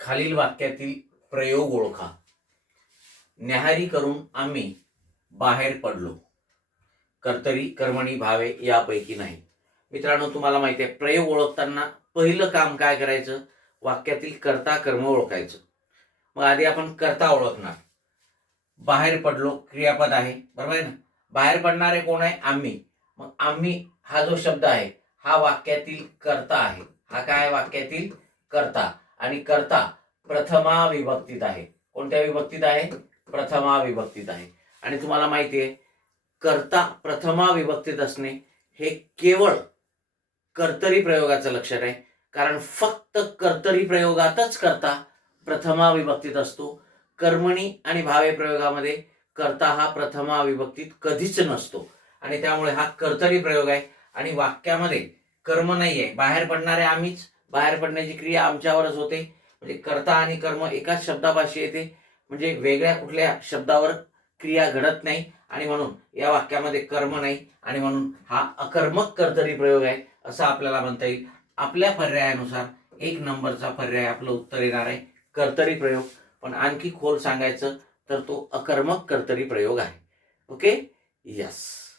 खालील वाक्यातील प्रयोग ओळखा. न्याहारी करून आम्ही बाहेर पडलो. कर्तरी, कर्मणी, भावे यापैकी नाही. मित्रांनो, तुम्हाला माहिती आहे प्रयोग ओळखताना पहिलं काम काय करायचं? वाक्यातील कर्ता कर्म ओळखायचं. मग आधी आपण कर्ता ओळखणार. बाहेर पडलो क्रियापद आहे, बरोबर आहे ना. बाहेर पडणारे कोण आहे? आम्ही. मग आम्ही हा जो शब्द आहे हा वाक्यातील कर्ता आहे. हा काय आहे? वाक्यातील कर्ता. आणि कर्ता प्रथमा विभक्तीत आहे. कोणत्या विभक्तीत आहे? प्रथमा विभक्तीत आहे. आणि तुम्हाला माहिती आहे कर्ता प्रथमा विभक्तीत असणे हे केवळ कर्तरी प्रयोगाचं लक्षण आहे. कारण फक्त कर्तरी प्रयोगातच कर्ता प्रथमा विभक्तीत असतो. कर्मणी आणि भावे प्रयोगामध्ये कर्ता हा प्रथमा विभक्तीत कधीच नसतो. आणि त्यामुळे हा कर्तरी प्रयोग आहे. आणि वाक्यामध्ये कर्म नाही आहे. बाहेर पडणारे आम्हीच. बाहेर पडण्याची क्रिया आमच्यावरच होते. म्हणजे कर्ता आणि कर्म एकाच शब्दापाशी येते. म्हणजे वेगळ्या कुठल्या शब्दावर क्रिया घडत नाही. आणि म्हणून या वाक्यामध्ये कर्म नाही. आणि म्हणून हा अकर्मक कर्तरी प्रयोग आहे असं आपल्याला म्हणता येईल. आपल्या पर्यायानुसार 1 नंबरचा पर्याय आपलं उत्तर येणार आहे कर्तरी प्रयोग. पण आणखी खोल सांगायचं तर तो अकर्मक कर्तरी प्रयोग आहे. Okay, yes.